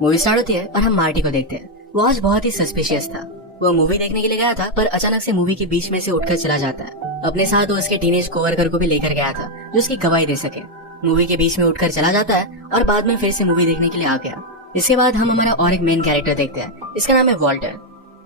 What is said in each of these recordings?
Movie start होती है और हम मार्टी को देखते हैं। वो आज बहुत ही सस्पिशियस था। वो मूवी देखने के लिए गया था पर अचानक से मूवी के बीच में से उठकर चला जाता है। अपने साथ वो उसके टीनेज कोवर्कर को भी लेकर गया था जो उसकी गवाही दे सके। मूवी के बीच में उठकर चला जाता है और बाद में फिर से मूवी देखने के लिए आ गया। इसके बाद हम हमारा और एक मेन कैरेक्टर देखते हैं। इसका नाम है वॉल्टर।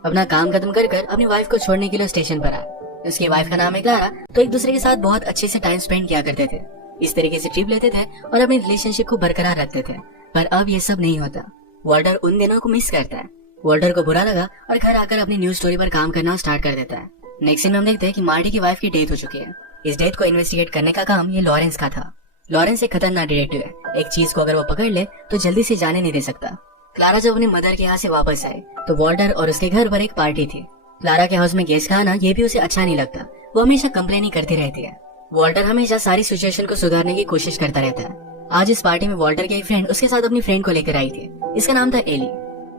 अपना काम खत्म कर अपनी वाइफ को छोड़ने के लिए स्टेशन पर आया। उसकी वाइफ का नाम है क्लारा। तो एक दूसरे के साथ बहुत अच्छे से टाइम स्पेंड किया करते थे। इस तरीके से ट्रिप लेते थे और अपनी रिलेशनशिप को बरकरार रखते थे। पर अब ये सब नहीं होता। वॉल्टर उन दिनों को मिस करता है। वॉल्टर को बुरा लगा और घर आकर अपनी न्यूज स्टोरी पर काम करना स्टार्ट कर देता है। नेक्स्ट सीन में हम देखते हैं कि मार्टी की वाइफ की डेथ हो चुकी है। इस डेथ को इन्वेस्टिगेट करने का काम ये लॉरेंस का था। लॉरेंस एक खतरनाक डिटेक्टिव है। एक चीज को अगर वो पकड़ ले तो जल्दी से जाने नहीं दे सकता। क्लारा जब अपनी मदर के यहाँ से वापस आए तो वॉल्टर और उसके घर पर एक पार्टी थी। क्लारा के हाउस में गेस्ट का आना ये भी उसे अच्छा नहीं लगता। वो हमेशा कंप्लेन ही करती रहती है। वॉल्टर हमेशा सारी सिचुएशन को सुधारने की कोशिश करता रहता है। आज इस पार्टी में वॉल्टर की एक फ्रेंड उसके साथ अपनी फ्रेंड को लेकर आई थी। इसका नाम था एली।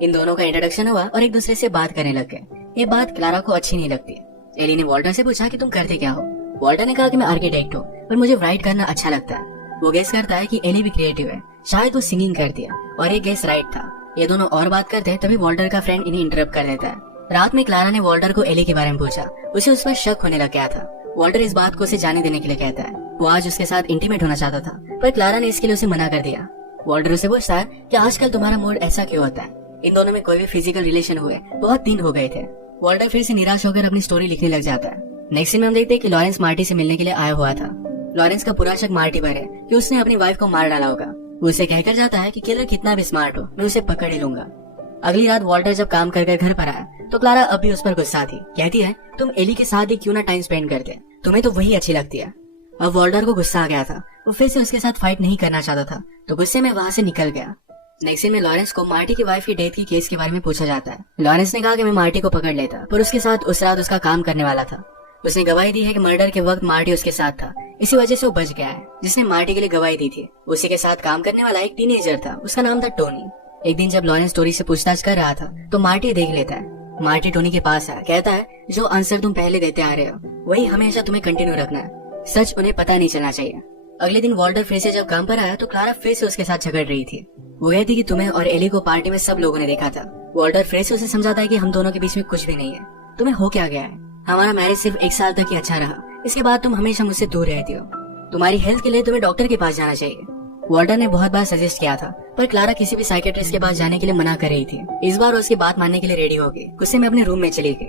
इन दोनों का इंट्रोडक्शन हुआ और एक दूसरे से बात करने लग गए। ये बात क्लारा को अच्छी नहीं लगती। एली ने वॉल्टर से पूछा कि तुम करते क्या हो। वॉल्टर ने कहा कि मैं आर्किटेक्ट हूँ पर मुझे राइट करना अच्छा लगता है। वो गेस करता है कि एली भी क्रिएटिव है। शायद वो सिंगिंग करती है और ये गेस राइट था। ये दोनों और बात करते हैं तभी वॉल्टर का फ्रेंड इन्हें इंटरप्ट कर देता है। रात में क्लारा ने वॉल्टर को एली के बारे में पूछा। उसे उस पर शक होने लग गया था। वॉल्टर इस बात को उसे जाने देने के लिए कहता है। वो आज उसके साथ इंटीमेट होना चाहता था पर क्लारा ने इसके लिए उसे मना कर दिया। वॉल्टर उसे पूछता है कि आजकल तुम्हारा मूड ऐसा क्यों होता है। इन दोनों में कोई भी फिजिकल रिलेशन हुए बहुत दिन हो गए थे। वॉल्टर फिर से निराश होकर अपनी स्टोरी लिखने लग जाता है। नेक्स्ट सीन में हम देखते हैं कि लॉरेंस मार्टी से मिलने के लिए आया हुआ था। लॉरेंस का पूरा शक मार्टी पर है कि उसने अपनी वाइफ को मार डाला होगा। वो उसे कहकर जाता है कि किलर कितना भी स्मार्ट हो मैं उसे पकड़ ही लूंगा। अगली रात वॉल्टर जब काम कर घर पर आया तो क्लारा अब भी उस पर गुस्सा थी। कहती है तुम एली के साथ ही क्यों ना टाइम स्पेंड करते, तुम्हें तो वही अच्छी लगती है। अब वॉल्टर को गुस्सा आ गया था। वो फिर से उसके साथ फाइट नहीं करना चाहता था तो गुस्से में वहाँ से निकल गया। नेक्स्ट सीन में लॉरेंस को मार्टी की वाइफ की डेथ की केस के बारे में पूछा जाता है। लॉरेंस ने कहा कि मैं मार्टी को पकड़ लेता पर उसके साथ उस रात उसका काम करने वाला था। उसने गवाही दी है कि मर्डर के वक्त मार्टी उसके साथ था। इसी वजह से वो बच गया है। जिसने मार्टी के लिए गवाही दी थी उसी के साथ काम करने वाला एक टीनेजर था। उसका नाम था टोनी। एक दिन जब लॉरेंस स्टोरी से पूछताछ कर रहा था तो मार्टी देख लेता है। मार्टी टोनी के पास आया। कहता है जो आंसर तुम पहले देते आ रहे हो वही हमेशा तुम्हें कंटिन्यू रखना है। सच उन्हें पता नहीं चलना चाहिए। अगले दिन वॉल्टर फिर से जब काम पर आया तो क्लारा फिर से उसके साथ झगड़ रही थी। वो कहती कि तुम्हें और एली को पार्टी में सब लोगों ने देखा था। वॉल्टर फिर से उसे समझाता है कि हम दोनों के बीच में कुछ भी नहीं है। तुम्हें हो क्या गया है। हमारा मैरिज सिर्फ 1 साल तक ही अच्छा रहा। इसके बाद तुम हमेशा मुझसे दूर रहती हो। तुम्हारी हेल्थ के लिए तुम्हें डॉक्टर के पास जाना चाहिए। वॉल्टर ने बहुत बार सजेस्ट किया था पर क्लारा किसी भी साइकेट्रिस्ट के पास जाने के लिए मना कर रही थी। इस बार उसकी बात मानने के लिए रेडी हो गई। गुस्से में अपने रूम में चली गई।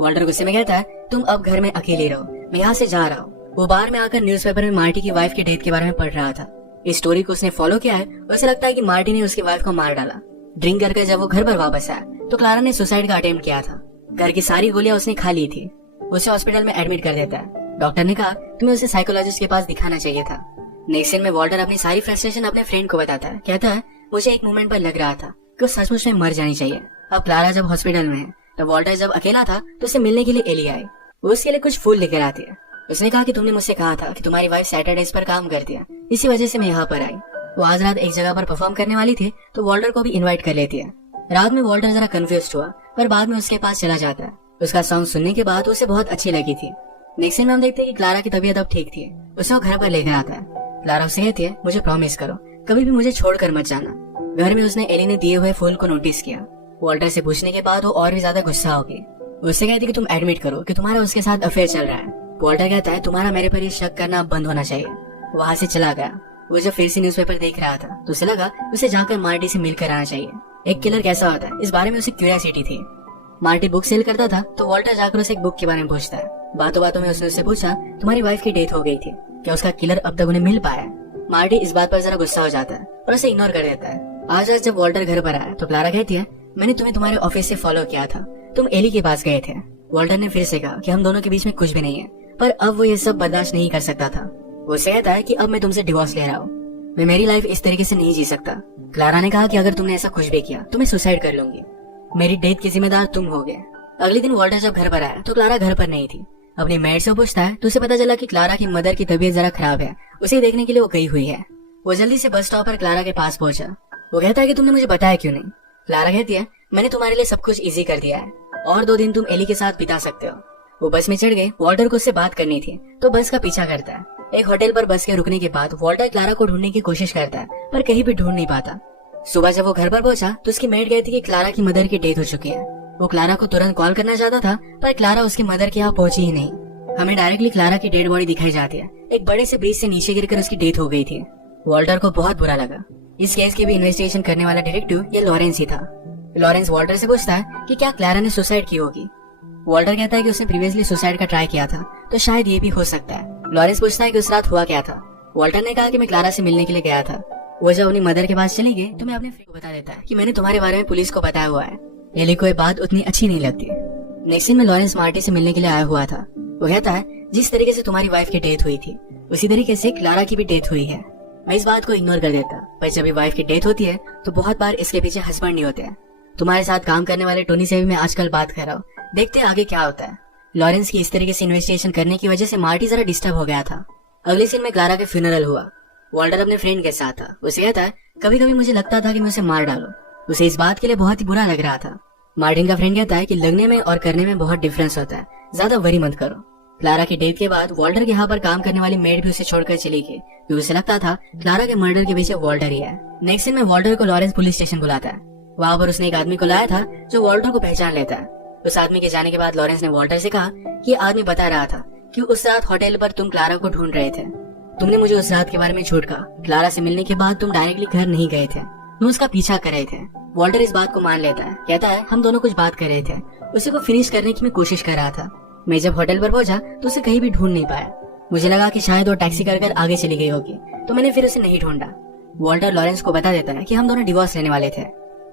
वॉल्टर गुस्से में कहता है तुम अब घर में अकेले रहो, मैं यहाँ से जा रहा हूँ। वो बाहर में आकर न्यूज़पेपर में मार्टी की वाइफ की डेथ के बारे में पढ़ रहा था। इस स्टोरी को उसने फॉलो किया है। उसे लगता है कि मार्टी ने उसकी वाइफ को मार डाला। ड्रिंक करके जब वो घर पर वापस आया तो क्लारा ने सुसाइड का अटेम्प्ट किया था। घर की सारी गोलियां उसने खा ली थी। उसे हॉस्पिटल में एडमिट कर देता है। डॉक्टर ने कहा तुम्हें उसे साइकोलॉजिस्ट के पास दिखाना चाहिए था। नेक्स्ट सीन में वॉल्टर अपनी सारी फ्रस्ट्रेशन अपने फ्रेंड को बताता है। कहता है मुझे एक मोमेंट पर लग रहा था कि वो सचमुच में मर जानी चाहिए। अब क्लारा जब हॉस्पिटल में है तो वॉल्टर जब अकेला था तो उसे मिलने के लिए एली आई। वो उसके लिए कुछ फूल लेकर आती है। उसने कहा कि तुमने मुझसे कहा था कि तुम्हारी वाइफ सैटरडेज पर काम करती है, इसी वजह से मैं यहाँ पर आई। वो आज रात एक जगह पर परफॉर्म करने वाली थी तो वॉल्टर को भी इनवाइट कर लेती है। रात में वॉल्टर जरा कंफ्यूज हुआ पर बाद में उसके पास चला जाता है। उसका सॉन्ग सुनने के बाद उसे बहुत अच्छी लगी थी। नेक्स्ट सीन में हम देखते हैं कि क्लारा की तबीयत अब ठीक थी। उसे वो घर पर लेकर आता है। क्लारा उसे कहती है मुझे प्रॉमिस करो कभी भी मुझे छोड़कर मत जाना। घर में उसने एली ने दिए हुए फूल को नोटिस किया। वॉल्टर से पूछने के बाद वो और भी ज्यादा गुस्सा हो गई। उससे कहती कि तुम एडमिट करो कि तुम्हारा उसके साथ अफेयर चल रहा है। वॉल्टर कहता है तुम्हारा मेरे पर ये शक करना अब बंद होना चाहिए। वहाँ से चला गया। वो जब फिर से न्यूज़पेपर देख रहा था तो उसे लगा उसे जाकर मार्टी से मिलकर आना चाहिए। एक किलर कैसा होता है इस बारे में उसे क्यूरियोसिटी थी। मार्टी बुक सेल करता था तो वॉल्टर जाकर उसे एक बुक के बारे में पूछता है। बातों बातों में उसने उससे पूछा तुम्हारी वाइफ की डेथ हो गई थी, क्या उसका किलर अब तक उन्हें मिल पाया। मार्टी इस बात पर जरा गुस्सा हो जाता है और उसे इग्नोर कर देता है। आज जब वॉल्टर घर पर आया तो क्लारा कहती है मैंने तुम्हें तुम्हारे ऑफिस से फॉलो किया था, तुम एली के पास गए थे। वॉल्टर ने फिर से कहा कि हम दोनों के बीच में कुछ भी नहीं है पर अब वो ये सब बर्दाश्त नहीं कर सकता था। वो उसे कहता है कि अब मैं तुमसे डिवोर्स ले रहा हूँ, मैं मेरी लाइफ इस तरीके से नहीं जी सकता। क्लारा ने कहा कि अगर तुमने ऐसा कुछ भी किया तो मैं सुसाइड कर लूंगी, मेरी डेथ की जिम्मेदार तुम होगे। अगले दिन वॉल्टर जब घर पर आया तो क्लारा घर पर नहीं थी। अपनी मेड से पूछता है तो उसे पता चला कि क्लारा की मदर की तबीयत जरा खराब है, उसे देखने के लिए वो गई हुई है। वो जल्दी से बस स्टॉप पर क्लारा के पास पहुंचा। वो कहता है कि तुमने मुझे बताया क्यों नहीं। क्लारा कहती है मैंने तुम्हारे लिए सब कुछ इजी कर दिया है और 2 दिन तुम एली के साथ बिता सकते हो। वो बस में चढ़ गए। वॉल्टर को उससे बात करनी थी तो बस का पीछा करता है। एक होटल पर बस के रुकने के बाद वॉल्टर क्लारा को ढूंढने की कोशिश करता है पर कहीं भी ढूंढ नहीं पाता। सुबह जब वो घर पर पहुंचा तो उसकी मेड कहती कि क्लारा की मदर की डेथ हो चुकी है। वो क्लारा को तुरंत कॉल करना चाहता था, पर क्लारा उसकी मदर के यहाँ पहुंची ही नहीं। हमें डायरेक्टली क्लारा की डेड बॉडी दिखाई जाती है। एक बड़े से ब्रिज से नीचे गिरकर उसकी डेथ हो गई थी। वॉल्टर को बहुत बुरा लगा। इस केस की भी इन्वेस्टिगेशन करने वाला डिटेक्टिव ये लॉरेंस ही था। लॉरेंस वॉल्टर से पूछता है कि क्या क्लारा ने सुसाइड की होगी। वॉल्टर कहता है कि उसने प्रीवियसली सुसाइड का ट्राई किया था, तो शायद ये भी हो सकता है। लॉरेंस पूछता है कि उस रात हुआ क्या था। वॉल्टर ने कहा कि मैं क्लारा से मिलने के लिए गया था। वो जब अपनी मदर के पास चली गई तो मैं अपने फ्रेंड को बता देता है कि मैंने तुम्हारे बारे में पुलिस को बताया हुआ है। एली को ये बात उतनी अच्छी नहीं लगती। नेक्स्ट सीन में लॉरेंस मार्टी से मिलने के लिए आया हुआ था। वो कहता है जिस तरीके से तुम्हारी वाइफ की डेथ हुई थी उसी तरीके से क्लारा की भी डेथ हुई है। मैं इस बात को इग्नोर कर देता, पर जब भी वाइफ की डेथ होती है तो बहुत बार इसके पीछे हस्बैंड नहीं होते हैं। तुम्हारे साथ काम करने वाले टोनी से भी मैं आजकल बात कर रहा हूँ, देखते आगे क्या होता है। लॉरेंस की इस तरीके से इन्वेस्टिगेशन करने की वजह से मार्टी जरा डिस्टर्ब हो गया था। अगले सीन में क्लारा के फ्यूनरल हुआ। वॉल्टर अपने फ्रेंड के साथ था। उसे कहता है कभी कभी मुझे लगता था कि मैं उसे मार डालूं। उसे इस बात के लिए बहुत ही बुरा लग रहा था। मार्टिन का फ्रेंड कहता है कि लगने में और करने में बहुत डिफरेंस होता है, ज्यादा वरी मत करो। क्लारा की डेथ के बाद वॉल्टर के यहाँ पर काम करने वाली मेड भी उसे छोड़कर चली गई, क्योंकि उसे लगता था क्लारा के मर्डर के पीछे वॉल्टर ही है। नेक्स्ट सीन में वॉल्टर को लॉरेंस पुलिस स्टेशन बुलाता है। वहाँ पर उसने एक आदमी को लाया था जो वॉल्टर को पहचान लेता है। उस आदमी के जाने के बाद लॉरेंस ने वॉल्टर से कहा कि आदमी बता रहा था कि उस रात होटल पर तुम क्लारा को ढूंढ रहे थे। तुमने मुझे उस रात के बारे में झूठ कहा। क्लारा से मिलने के बाद तुम डायरेक्टली घर नहीं गए थे, तुम उसका पीछा कर रहे थे। वॉल्टर इस बात को मान लेता है, कहता है हम दोनों कुछ बात कर रहे थे, उसी को फिनिश करने की मैं कोशिश कर रहा था। मैं जब होटल पर पहुंचा तो उसे कहीं भी ढूंढ नहीं पाया। मुझे लगा कि शायद वो टैक्सी कर आगे चली गई होगी, तो मैंने फिर उसे नहीं ढूंढा। वॉल्टर लॉरेंस को बता देता है कि हम दोनों डिवोर्स लेने वाले थे।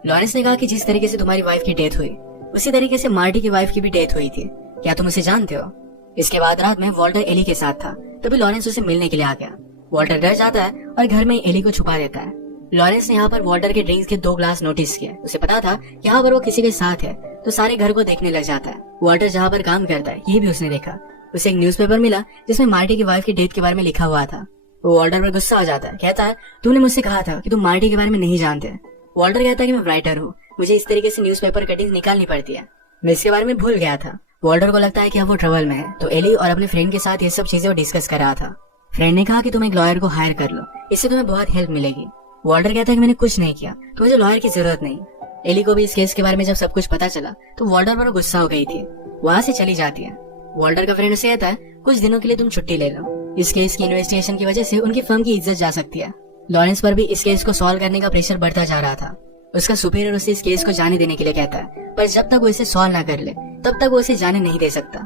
लॉरेंस ने कहा कि जिस तरीके से तुम्हारी वाइफ की डेथ हुई उसी तरीके से मार्टी की वाइफ की भी डेथ हुई थी, क्या तुम उसे जानते हो? इसके बाद रात में वॉल्टर एली के साथ था, तभी लॉरेंस उसे मिलने के लिए आ गया। वॉल्टर डर जाता है और घर में एली को छुपा देता है। लॉरेंस ने यहाँ पर वॉल्टर के ड्रिंक्स के 2 ग्लास नोटिस किए। उसे पता था यहाँ पर वो किसी के साथ है, तो सारे घर को देखने लग जाता है। वॉल्टर जहाँ पर काम करता है ये भी उसने देखा। उसे एक न्यूज़पेपर मिला जिसमें मार्टी की वाइफ की डेथ के बारे में लिखा हुआ था। वो वॉल्टर पर गुस्सा हो जाता है, कहता है तुमने मुझसे कहा था कि तुम मार्टी के बारे में नहीं जानते। वॉल्टर कहता है कि मैं राइटर हूँ, मुझे इस तरीके से न्यूज़पेपर कटिंग निकालनी पड़ती है, मैं इसके बारे में भूल गया था। वॉल्टर को लगता है कि अब वो ट्रबल में है, तो एली और अपने फ्रेंड के साथ ये सब चीजें वो डिस्कस कर रहा था। फ्रेंड ने कहा कि तुम एक लॉयर को हायर कर लो, इससे तुम्हें बहुत हेल्प मिलेगी। वॉल्टर कहता है कि मैंने कुछ नहीं किया, तो मुझे लॉयर की जरूरत नहीं। एली को भी इस केस के बारे में जब सब कुछ पता चला तो वॉल्टर पर गुस्सा हो गई थी, वहाँ से चली जाती है। वॉल्टर का फ्रेंड उसे कहता है कुछ दिनों के लिए तुम छुट्टी ले लो, इस केस की इन्वेस्टिगेशन की वजह से उनकी फर्म की इज्जत जा सकती है। लॉरेंस पर भी इस केस को सॉल्व करने का प्रेशर बढ़ता जा रहा था। उसका सुपीरियर उसे इस केस को जाने देने के लिए कहता है, पर जब तक वो इसे सॉल्व ना कर ले तब तक वो इसे जाने नहीं दे सकता।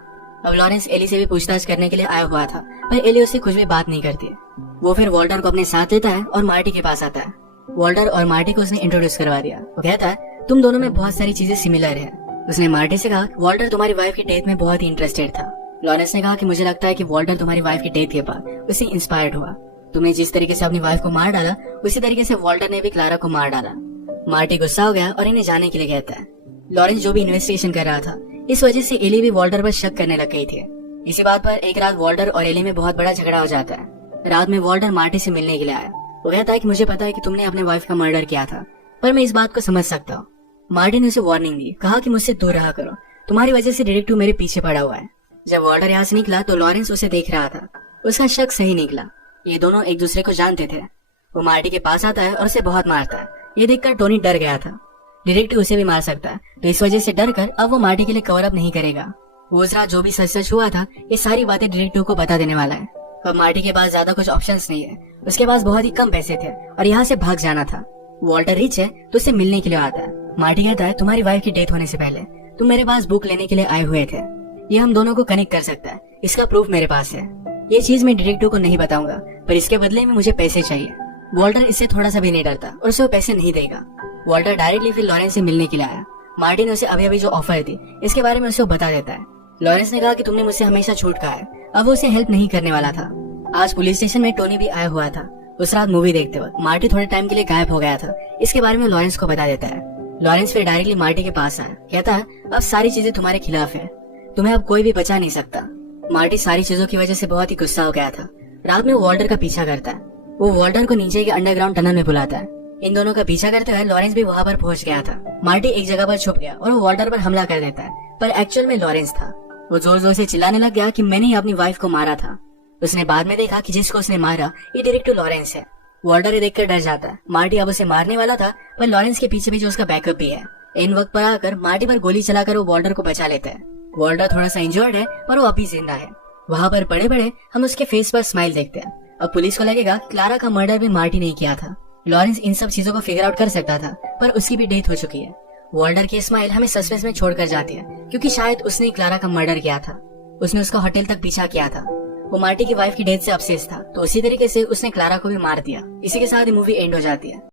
अब लॉरेंस एली से भी पूछताछ करने के लिए आया हुआ था, पर एली उससे कुछ भी बात नहीं करती। वो फिर वॉल्टर को अपने साथ लेता है और मार्टी के पास आता है। वॉल्टर और मार्टी को उसने इंट्रोड्यूस करवा दिया। वो कहता है तुम दोनों में बहुत सारी चीजें सिमिलर है। उसने मार्टी से कहा वॉल्टर तुम्हारी वाइफ की डेथ में बहुत ही इंटरेस्टेड था। लॉरेंस ने कहा कि मुझे लगता है कि वॉल्टर तुम्हारी वाइफ की डेथ के बाद उससे इंस्पायर्ड हुआ। तुमने जिस तरीके से अपनी वाइफ को मार डाला उसी तरीके से वॉल्टर ने भी क्लारा को मार डाला। मार्टी गुस्सा हो गया और इन्हें जाने के लिए कहता है। लॉरेंस जो भी इन्वेस्टिगेशन कर रहा था इस वजह से एली भी वॉल्टर पर शक करने लग गई थी। इसी बात पर एक रात वॉल्टर और एली में बहुत बड़ा झगड़ा हो जाता है। रात में वॉल्टर मार्टी से मिलने के लिए आया। वो कहता है कि मुझे पता है कि तुमने अपने वाइफ का मर्डर किया था, पर मैं इस बात को समझ सकता हूँ। मार्टी ने उसे वार्निंग दी, कहा कि मुझसे दूर रहा करो, तुम्हारी वजह से डिटेक्टिव मेरे पीछे पड़ा हुआ है। जब वॉल्टर यहाँ से निकला तो लॉरेंस उसे देख रहा था। उसका शक सही निकला, ये दोनों एक दूसरे को जानते थे। वो मार्टी के पास आता है और उसे बहुत मारता है। ये देखकर टोनी डर गया था, डिटेक्टिव उसे भी मार सकता है, तो इस वजह से डर कर अब वो मार्टी के लिए कवर अप नहीं करेगा। वो जरा जो भी सच सच हुआ था ये सारी बातें डिटेक्टिव को बता देने वाला है। अब मार्टी के पास ज्यादा कुछ ऑप्शंस नहीं है, उसके पास बहुत ही कम पैसे थे और यहाँ से भाग जाना था। वॉल्टर रिच है तो उसे मिलने के लिए आता है। मार्टी कहता है तुम्हारी वाइफ की डेथ होने से पहले तुम मेरे पास बुक लेने के लिए आए हुए थे, ये हम दोनों को कनेक्ट कर सकता है, इसका प्रूफ मेरे पास है। ये चीज मैं डिटेक्टिव को नहीं बताऊंगा, पर इसके बदले में मुझे पैसे चाहिए। वॉल्टर इससे थोड़ा सा भी नहीं डरता और उसे वो पैसे नहीं देगा। वॉल्टर डायरेक्टली फिर लॉरेंस से मिलने के लिए आया। मार्टी ने उसे अभी अभी जो ऑफर दी इसके बारे में उसे बता देता है। लॉरेंस ने कहा कि तुमने मुझसे हमेशा झूठ कहा है, अब वो उसे हेल्प नहीं करने वाला था। आज पुलिस स्टेशन में टोनी भी आया हुआ था। उस रात मूवी देखते वक्त मार्टी थोड़े टाइम के लिए गायब हो गया था, इसके बारे में लॉरेंस को बता देता है। लॉरेंस फिर डायरेक्टली मार्टी के पास आया, कहता है अब सारी चीजें तुम्हारे खिलाफ है, तुम्हें अब कोई भी बचा नहीं सकता। मार्टी सारी चीजों की वजह से बहुत ही गुस्सा हो गया था। रात में वॉल्टर का पीछा करता है। वो वॉल्टर को नीचे के अंडरग्राउंड टनल में बुलाता है। इन दोनों का पीछा करते हुए लॉरेंस भी वहाँ पर पहुंच गया था। मार्टी एक जगह पर छुप गया और वो वॉल्टर पर हमला कर देता है, पर एक्चुअल में लॉरेंस था। वो जोर जोर से चिल्लाने लग गया कि मैंने ही अपनी वाइफ को मारा था। उसने बाद में देखा कि जिसको उसने मारा ये डिटेक्टिव लॉरेंस है। वॉल्टर ये देखकर डर जाता है। मार्टी अब उसे मारने वाला था, पर लॉरेंस के पीछे भी जो उसका बैकअप भी है। इन वक्त पर आकर मार्टी पर गोली चलाकर वो वॉल्टर को बचा लेता है। वॉल्टर थोड़ा सा इंजर्ड है, पर वो अभी जिंदा है। वहाँ पर बड़े बड़े हम उसके फेस पर स्माइल देखते हैं। अब पुलिस को लगेगा क्लारा का मर्डर भी मार्टी ने किया था। लॉरेंस इन सब चीजों को फिगर आउट कर सकता था, पर उसकी भी डेथ हो चुकी है। वॉल्टर की स्माइल हमें सस्पेंस में छोड़कर जाती है, क्योंकि शायद उसने क्लारा का मर्डर किया था। उसने उसका होटल तक पीछा किया था। वो मार्टी की वाइफ की डेथ से अपसेस था, तो उसी तरीके से उसने क्लारा को भी मार दिया। इसी के साथ ही मूवी एंड हो जाती है।